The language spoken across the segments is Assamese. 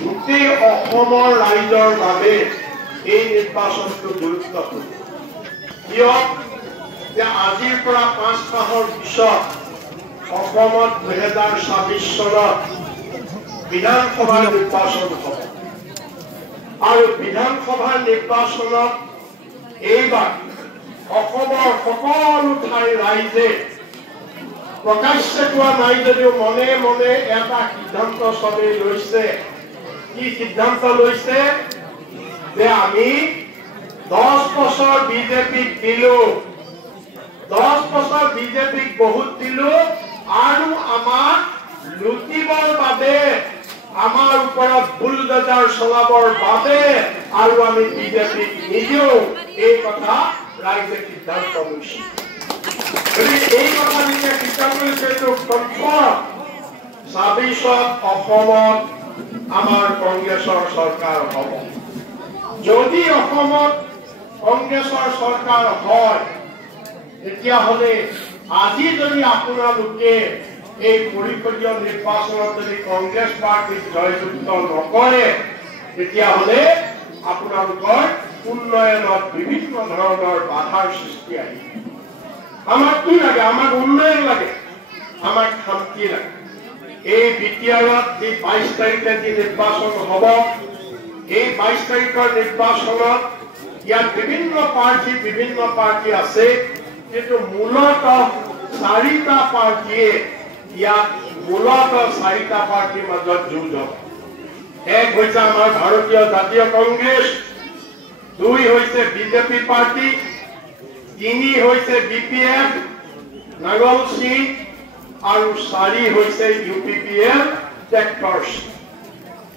গোটেই অসমৰ ৰাইজৰ বাবে এই নিৰ্বাচনটো গুৰুত্বপূৰ্ণ কিয় যে আজিৰ পৰা 5 মাহৰ পিছত অসমত 2026 চনত বিধানসভাৰ নিৰ্বাচন হ'ব আৰু বিধানসভাৰ নিৰ্বাচনত এইবাৰ অসমৰ সকলো ঠাইৰ ৰাইজে প্ৰকাশ্যে কোৱা নাই যদিও মনে মনে এটা সিদ্ধান্ত চবেই লৈছে কি সিদ্ধান্ত লৈছে যে আমি 10 বছৰ বিজেপিক দিলো 10 বছৰ বিজেপিক বহুত দিলো আৰু আমাক লুটিবৰ বাবে আমাৰ ওপৰত বুলডোজাৰ চলাবৰ বাবে আৰু আমি বিজেপিক নিদিও এই কথা ৰাইজে সিদ্ধান্ত লৈছে এই কথা যেতিয়া সিদ্ধান্ত লৈছে এইটো কনফাৰ্ম 26ত অসমত আমাৰ কংগ্ৰেছৰ চৰকাৰ হ'ব যদি অসমত কংগ্ৰেছৰ চৰকাৰ হয় তেতিয়াহ'লে আজি যদি আপোনালোকে এই পৰিষদীয় নিৰ্বাচনত যদি কংগ্ৰেছ পাৰ্টিক জয়যুক্ত নকৰে তেতিয়াহ'লে আপোনালোকৰ উন্নয়নত বিভিন্ন ধৰণৰ বাধাৰ সৃষ্টি আহিব আমাক কি লাগে আমাক উন্নয়ন লাগে আমাক শান্তি লাগে এই বিটিআৰত যি 22 তাৰিখে যি নিৰ্বাচন হ'ব এই 22 তাৰিখৰ নিৰ্বাচনত ইয়াত বিভিন্ন পাৰ্টি আছে কিন্তু মূলতঃ 4টা পাৰ্টিয়ে ইয়াত মূলতঃ 4টা পাৰ্টিৰ মাজত যুঁজ হ'ব এক হৈছে আমাৰ ভাৰতীয় জাতীয় কংগ্ৰেছ 2 হৈছে বিজেপি পাৰ্টি 3 হৈছে বিপিএফ নাগল সিং আৰু 4 হৈছে ইউপিপিএল ট্ৰেক্টৰ্ছ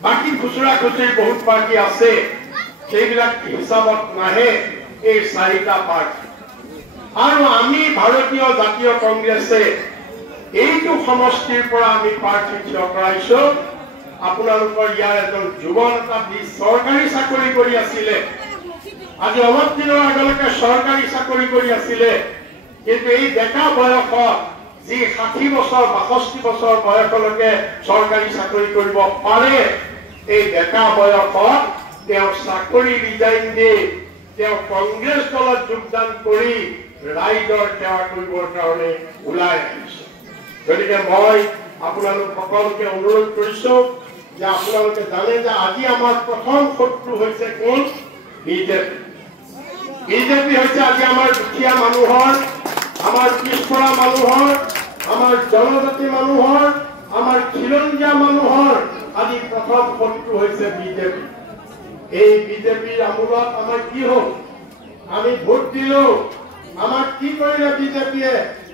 বাকি খুচুৰা খুচুৰি বহুত পাৰ্টি আছে সেইবিলাক হিচাপত নাহে এই 4টা পাৰ্টি আৰু আমি ভাৰতীয় জাতীয় কংগ্ৰেছে এইটো সমষ্টিৰ পৰা আমি প্ৰাৰ্থী থিয় কৰাইছো আপোনালোকৰ ইয়াৰ এজন যুৱ নেতা চৰকাৰী চাকৰি কৰি আছিলে আজি অলপ দিনৰ আগলৈকে চৰকাৰী চাকৰি কৰি আছিলে কিন্তু এই ডেকা বয়সত যি 60 বছৰ 62 বছৰ বয়সলৈকে চৰকাৰী চাকৰি কৰিব পাৰে এই ডেকা বয়সত তেওঁ চাকৰি ৰিজাইন দি তেওঁ কংগ্ৰেছ দলত যোগদান কৰি ৰাইজৰ সেৱা কৰিবৰ কাৰণে ওলাই আহিছে গতিকে মই আপোনালোক সকলোকে অনুৰোধ কৰিছো যে আপোনালোকে জানে যে আজি আমাৰ প্ৰথম শত্ৰু হৈছে কোন বিজেপি হৈছে আজি আমাৰ দুখীয়া মানুহৰ আমাৰ পিছপৰা মানুহৰ আমাৰ জনজাতি মানুহৰ আমাৰ খিলঞ্জীয়া মানুহৰ আজি প্ৰথম শত্ৰু হৈছে বিজেপি এই বিজেপিৰ আমোলত আমাৰ কি হ'ল আমি ভোট দিলো আমাক কি কৰিলে বিজেপিয়ে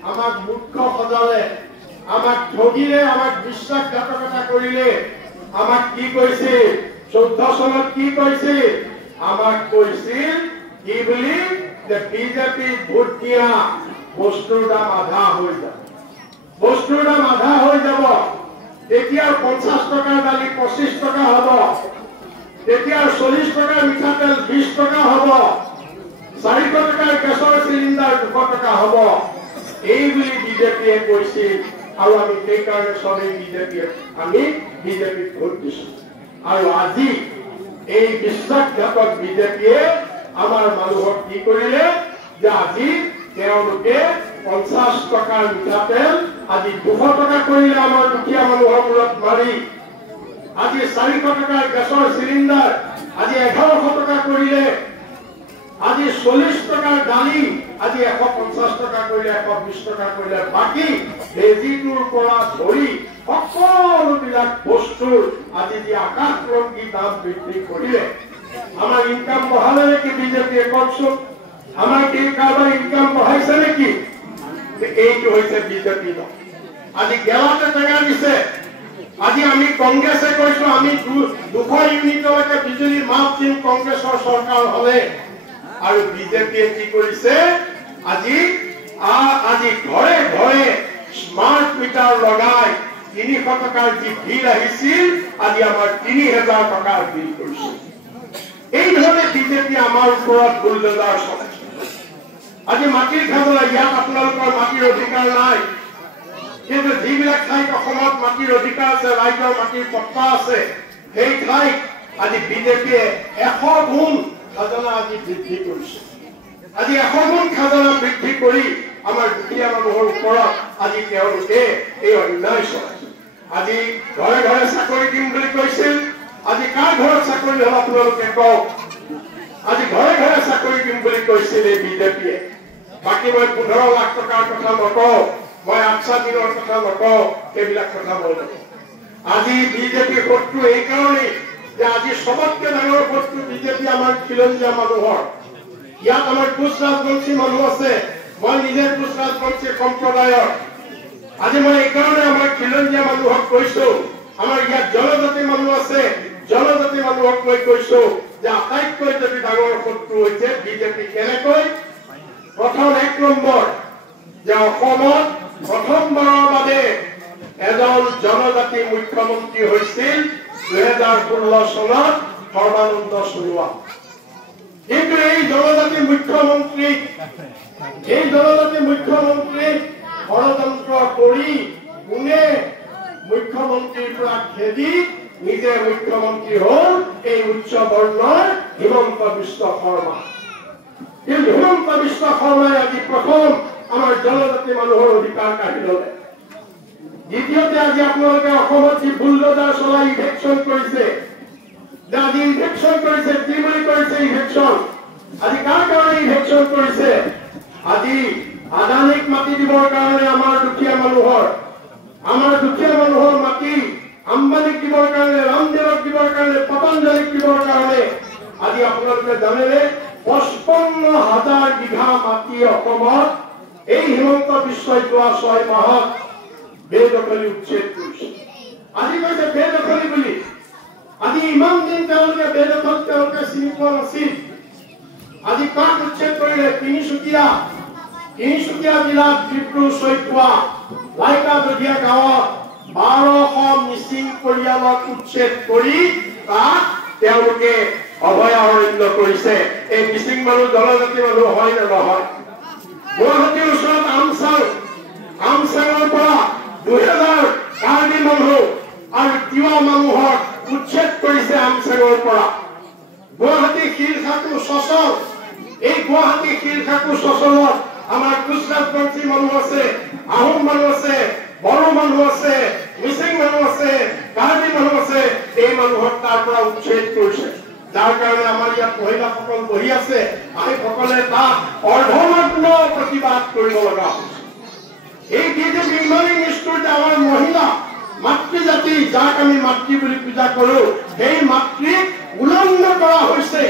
আমাক মূৰ্খ সজালে আমাক ঠগিলে আমাক বিশ্বাসঘাতকতা কৰিলে আমাক কি কৈছিল 14 চনত কি কৈছিল আমাক কৈছিল কি বুলি যে বিজেপি ভোট দিয়া বস্তুৰ দাম আধা হৈ যাব তেতিয়া 50 টকাৰ দালি 25 টকা হ'ব তেতিয়া 40 টকাৰ মিঠাতেল 20 টকা হ'ব 400 টকাৰ গেছৰ চিলিণ্ডাৰ 200 টকা হ'ব এই বুলি বিজেপিয়ে কৈছিল আৰু আমি সেই কাৰণে সবেই বিজেপিক ভোট দিছো আৰু আজি এই বিশ্বাসঘাতক বিজেপিয়ে আমাৰ মানুহক কি কৰিলে যে আজি তেওঁলোকে 50 টকাৰ মিঠাতেল আজি 200 টকা কৰিলে আমাৰ দুখীয়া মানুহৰ মূৰত মাৰি আজি 400 টকাৰ গেছৰ চিলিণ্ডাৰ আজি 1100 টকা কৰিলে আজি 40 টকাৰ দালি আজি 150 টকা কৰিলে 120 টকা কৰিলে বাকি বেজিটোৰ পৰা ধৰি সকলোবিলাক বস্তুৰ আজি যি আকাশলংঘী দাম বৃদ্ধি কৰিলে আমাৰ ইনকাম বঢ়ালে নেকি বিজেপিয়ে কওকচোন আমাৰ কি কাৰোবাৰ ইনকাম বঢ়াইছে নেকি এইটো হৈছে বিজেপি আজি গেলাতে টেঙা দিছে আজি আমি কংগ্ৰেছে কৈছো আমি 200 ইউনিটলৈকে বিজুলী মাফ দিম কংগ্ৰেছৰ চৰকাৰ হলে আৰু বিজেপিয়ে কি কৰিছে আজি ঘৰে ঘৰে স্মাৰ্ট মিটাৰ লগাই 300 টকাৰ যি বিল আহিছিল আজি আমাৰ 3000 টকাৰ বিল কৰিছে এই ধৰণে বিজেপি আমাৰ ওপৰত বুলডোজাৰ চলাইছে আজি মাটিৰ খাবলৈ ইয়াত আপোনালোকৰ মাটিৰ অধিকাৰ নাই কিন্তু যিবিলাক ঠাইত অসমত মাটিৰ অধিকাৰ আছে ৰাইজৰ মাটিৰ পট্টা আছে সেই ঠাইত আজি বিজেপিয়ে 100 গুণ খাজনা আজি বৃদ্ধি কৰিছে। আজি 100 গুণ খাজনা বৃদ্ধি কৰি আমাৰ দুখীয়া মানুহৰ ওপৰত আজি তেওঁলোকে এই অন্যায় চলাইছে। আজি ঘৰে ঘৰে চাকৰি দিম বুলি কৈছিল, আজি কাৰ ঘৰত চাকৰি হ'ল আপোনালোকে কওক? আজি ঘৰে ঘৰে চাকৰি দিম বুলি কৈছিল এই বিজেপিয়ে। বাকী মই 15 লাখ টকাৰ কথা নকওঁ, মই 8 দিনৰ কথা নকওঁ, সেইবিলাক কথা মই নকওঁ। আজি বিজেপিৰ শত্ৰু এইকাৰণেই যে আজি সবতকে ডাঙৰ শত্ৰু বিজেপি আমাৰ খিলঞ্জীয়া মানুহৰ। ইয়াত আমাৰ কোচ ৰাজবংশী মানুহ আছে, মই নিজে কোচ ৰাজবংশী সম্প্ৰদায়ৰ। আজি মই এইকাৰণে আমাৰ খিলঞ্জীয়া মানুহক কৈছো, আমাৰ ইয়াত জনজাতি মানুহ আছে, জনজাতি মানুহক মই কৈছো যে আটাইতকৈ যদি ডাঙৰ শত্ৰু হৈছে বিজেপি। কেনেকৈ? প্ৰথম 1 নম্বৰ যে অসমত প্ৰথমবাৰৰ বাবে এজন জনজাতি মুখ্যমন্ত্ৰী হৈছিল 2016 চনত সৰ্বানন্দ সোণোৱাল। কিন্তু এই জনজাতি মুখ্যমন্ত্ৰীক ষড়যন্ত্ৰ কৰি কোনে মুখ্যমন্ত্ৰীৰ পৰা খেদি নিজে মুখ্যমন্ত্ৰী হ'ল এই উচ্চ বৰ্ণৰ হিমন্ত বিশ্ব শৰ্মা। কিন্তু হিমন্ত বিশ্ব শৰ্মাই আজি প্ৰথম আমাৰ জনজাতি মানুহৰ অধিকাৰ কাঢ়ি ল'লে। দ্বিতীয়তে আজি আপোনালোকে অসমত যি বুলডোজাৰ চলাই ইভেকশ্যন কৰিছে, আজি ইভেকশ্যন কৰিছে, কি বুলি কৰিছে ইভেকশ্যন? আজি কাৰ কাৰণে ইভেকশ্যন কৰিছে? আজি আদানীক মাটি দিবৰ কাৰণে আমাৰ দুখীয়া মানুহৰ মাটি আম্বানীক দিবৰ কাৰণে, ৰামদেৱক দিবৰ কাৰণে, পতঞ্জলিক দিবৰ কাৰণে আজি আপোনালোকে জানেনে 55,000 বিঘা মাটি অসমত এই হিমন্ত বিশ্বই যোৱা 6 মাহত বেদখলী উচ্ছেদ কৰিছে। আজি কৈছে বেদখলী বুলি। আজি ইমান দিন তেওঁলোকে বেদখল তেওঁলোকে চিনি পোৱা নাছিল। আজি কাক উচ্ছেদ কৰিলে? তিনিচুকীয়া জিলাত ডিব্ৰু চৈখোৱা লাইকা দধিয়া গাঁৱত 1200 মিচিং পৰিয়ালক উচ্ছেদ কৰি তাক তেওঁলোকে অভয়াৰণ্য কৰিছে। এই মিচিং মানুহ জনজাতি মানুহ হয় নে নহয়? গুৱাহাটীৰ ওচৰত আমচাঙৰ পৰা 2000 কাৰ্বি মানুহ আৰু তিৱা মানুহৰ উচ্ছেদ কৰিছে আমচাঙৰ পৰা। গুৱাহাটী শিলখাকু চচল, এই গুৱাহাটী শিলখাকু চচলত আমাৰ কোচ ৰাজবংশী মানুহ আছে, আহোম মানুহ আছে, বড়ো মানুহ আছে, মিচিং মানুহ আছে, কাৰ্বি মানুহ আছে। এই মানুহক তাৰ পৰা উচ্ছেদ কৰিছে, যাৰ কাৰণে আমাৰ ইয়াত মহিলাসকল বহি আছে। আমি সকলে তাক অৰ্ধনগ্ন প্ৰতিবাদ কৰিব লগা হৈছে। এই বিজেপি ইমানেই নিষ্ঠুৰ যে আমাৰ মহিলা মাতৃ জাতি, যাক আমি মাতৃ বুলি পূজা কৰো, সেই মাতৃক উলংঘ কৰা হৈছে,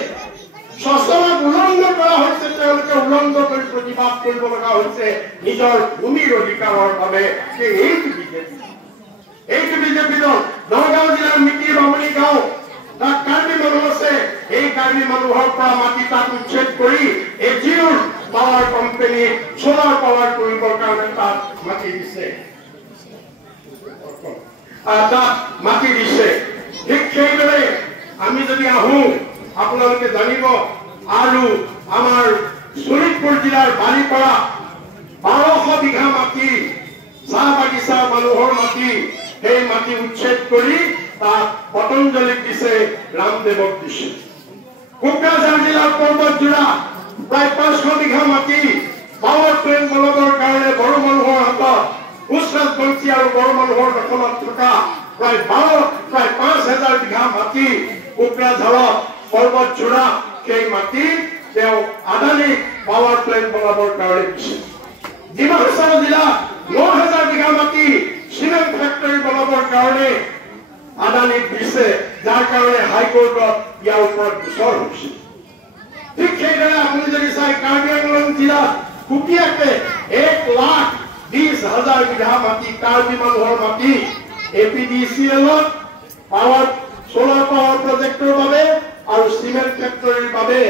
শশনক উলংঘ কৰা হৈছে। তেওঁলোকে উলংঘ কৰি প্ৰতিবাদ কৰিব লগা হৈছে নিজৰ ভূমিৰ অধিকাৰৰ বাবে। এইটো বিজেপি দল। নগাঁও জিলাৰ মিতি বামুণী গাঁও, তাত কাৰ্বি মানুহ আছে। এই কাৰ্বি মানুহৰ পৰা মাটি তাত উচ্ছেদ কৰি এই জিঅ' পাৱাৰ কোম্পানী চলাৰ পাৱাৰ কৰিবৰ কাৰণে তাত মাটি দিছে। ঠিক সেইদৰে আমি যদি আহো, আপোনালোকে জানিব আৰু আমাৰ শোণিতপুৰ জিলাৰ বালিপাৰা 1200 বিঘা মাটি চাহ বাগিচাৰ মানুহৰ মাটি, সেই মাটি উচ্ছেদ কৰি তাত পতঞ্জলিক দিছে, ৰামদেৱক দিছে। কোকৰাঝাৰ জিলাৰ পৰ্বতজোৰা প্ৰায় 500 বিঘা মাটি পাৱাৰ প্লেণ্ট বনাবৰ কাৰণে বড়ো মানুহৰ হাতত, কোচ ৰাজবংশী আৰু বড়ো মানুহৰ দখলত থকা প্ৰায় 5000 বিঘা মাটি কোকৰাঝাৰত পৰ্বতজোৰা, সেই মাটি তেওঁ আদানীক পাৱাৰ প্লেণ্ট বনাবৰ কাৰণে দিছে। ডিমা হাছাও জিলাত 9000 বিঘা মাটি চিমেণ্ট ফেক্টৰী বনাবৰ কাৰণে আদানীক দিছে, যাৰ কাৰণে হাইকোৰ্টত ইয়াৰ ওপৰত গোচৰ হৈছে। ঠিক সেইদৰে আপুনি যদি চাই কাৰ্বি আংলং জিলাত সুকীয়াকে 1,20,000 বিঘা মাটি কাৰ্বি মানুহৰ মাটি APDCL-ত চলাৰ পাৱাৰ প্ৰজেক্টৰ বাবে আৰু চিমেণ্ট ফেক্টৰীৰ বাবে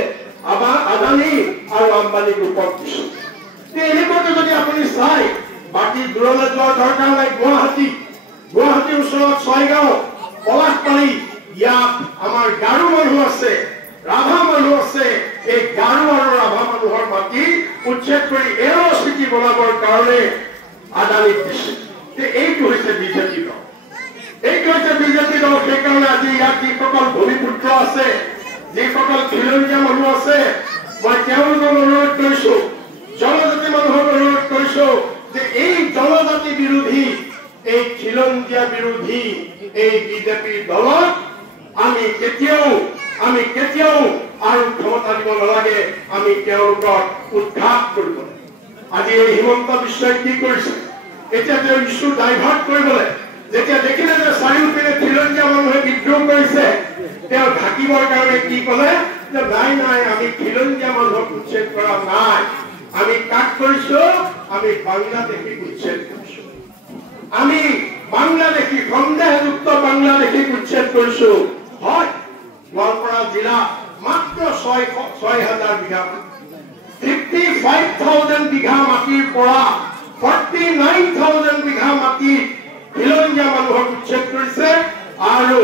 আদানী আৰু আম্বানী গ্ৰুপক দিছে। এনেকুৱাকে যদি আপুনি চাই, বাকী দূৰলৈ যোৱাৰ দৰকাৰ নাই। গুৱাহাটীৰ ওচৰত ছয়গাঁও, পলাশবাৰী, ইয়াত আমাৰ গাৰো মানুহ আছে, ৰাভা মানুহ আছে। এই গাৰো আৰু ৰাভা মানুহৰ মাটি উচ্ছেদ কৰি এৰ চিটি বনাবৰ কাৰণে আদানীক দিছে। এইটো হৈছে বিজেপি দল। এইটো হৈছে বিজেপি দল। সেইকাৰণে আজি ইয়াত যিসকল ভূমিপুত্ৰ আছে, যিসকল খিলঞ্জীয়া মানুহ আছে, মই তেওঁলোকক অনুৰোধ কৰিছো, জনজাতি মানুহক অনুৰোধ কৰিছো যে এই জনজাতি বিৰোধী, এই খিলঞ্জীয়া বিৰোধী এই বিজেপি দলক আমি কেতিয়াও আৰু ক্ষমতা দিব নালাগে। আমি তেওঁলোকক উৎখাত কৰিব লাগে। আজি এই হিমন্ত বিশ্বই কি কৰিছে, এতিয়া তেওঁ ইছ্যু ডাইভাৰ্ট কৰিবলৈ যেতিয়া দেখিলে যে চাৰিওপিনে খিলঞ্জীয়া মানুহে বিদ্ৰোহ কৰিছে, তেওঁ ঢাকিবৰ কাৰণে কি কলে যে নাই নাই, আমি খিলঞ্জীয়া মানুহক উচ্ছেদ কৰা নাই, আমি কাক কৰিছো, আমি বাংলাদেশীক উচ্ছেদ কৰিছো, আমি বাংলাদেশী সন্দেহযুক্ত বাংলাদেশীক উচ্ছেদ কৰিছো। হয়, গোৱালপাৰা জিলা মাত্ৰ 6,000 বিঘা, 55,000 বিঘা মাটিৰ পৰা 49,000 বিঘা মাটি খিলঞ্জীয়া মানুহক উচ্ছেদ কৰিছে। আৰু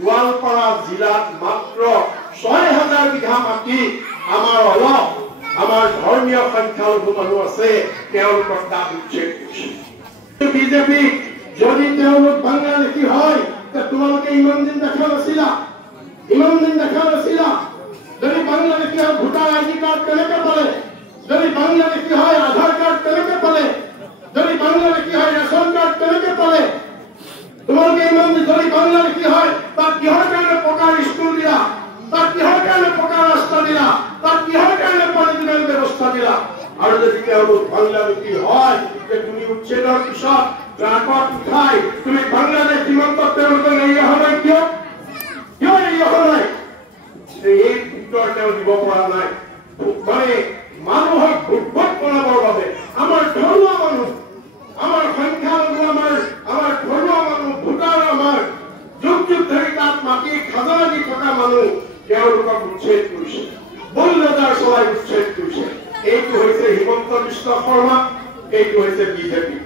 গোৱালপাৰা জিলাত মাত্ৰ 6,000 বিঘা মাটি আমাৰ ধৰ্মীয় সংখ্যালঘু মানুহ আছে, তেওঁলোকক তাত উচ্ছেদ কৰিছে। বিজেপি যদি তেওঁলোক বাংলাদেশী হয়, তোমালোকে ইমান দিন দেখা নাছিলা, যদি বাংলাদেশী হয় ভোটাৰ আইডি কাৰ্ড কেনেকে পালে, যদি বাংলাদেশী হয় আধাৰ কাৰ্ড কেনেকে পালে, যদি বাংলাদেশী হয় ৰেচন কাৰ্ড কেনেকে পালে, তোমালোকে ইমান দিন যদি বাংলাদেশী হয় তাত কিহৰ কাৰণে পকা স্কুল দিলা, তাত কিহৰ কাৰণে পকা ৰাস্তা দিলা, তাত কিহৰ কাৰণে পানী যোগান ব্যৱস্থা দিলা। আৰু যদি তেওঁলোক বাংলাদেশী হয়, যে তুমি উচ্ছেদৰ পিছত ট্ৰাকত উঠাই তুমি বাংলাদেশ সীমান্তত তেওঁলোকে এৰি অহা নাই, কিয় এৰি অহা নাই? এই উত্তৰ তেওঁ দিব পৰা নাই। মানে মানুহক ভোট বনাবৰ বাবে আমাৰ ঘৰুৱা মানুহ, আমাৰ সংখ্যালঘু, আমাৰ ঘৰুৱা মানুহ, ভোটাৰ, আমাৰ যুগ ধৰি তাত মাটি খাজনা দি থকা মানুহ, তেওঁলোকক উচ্ছেদ কৰিছে, বুলডোজাৰ চলাই উচ্ছেদ কৰিছে। এইটো হৈছে হিমন্ত বিশ্ব শৰ্মা, এইটো হৈছে বিজেপি।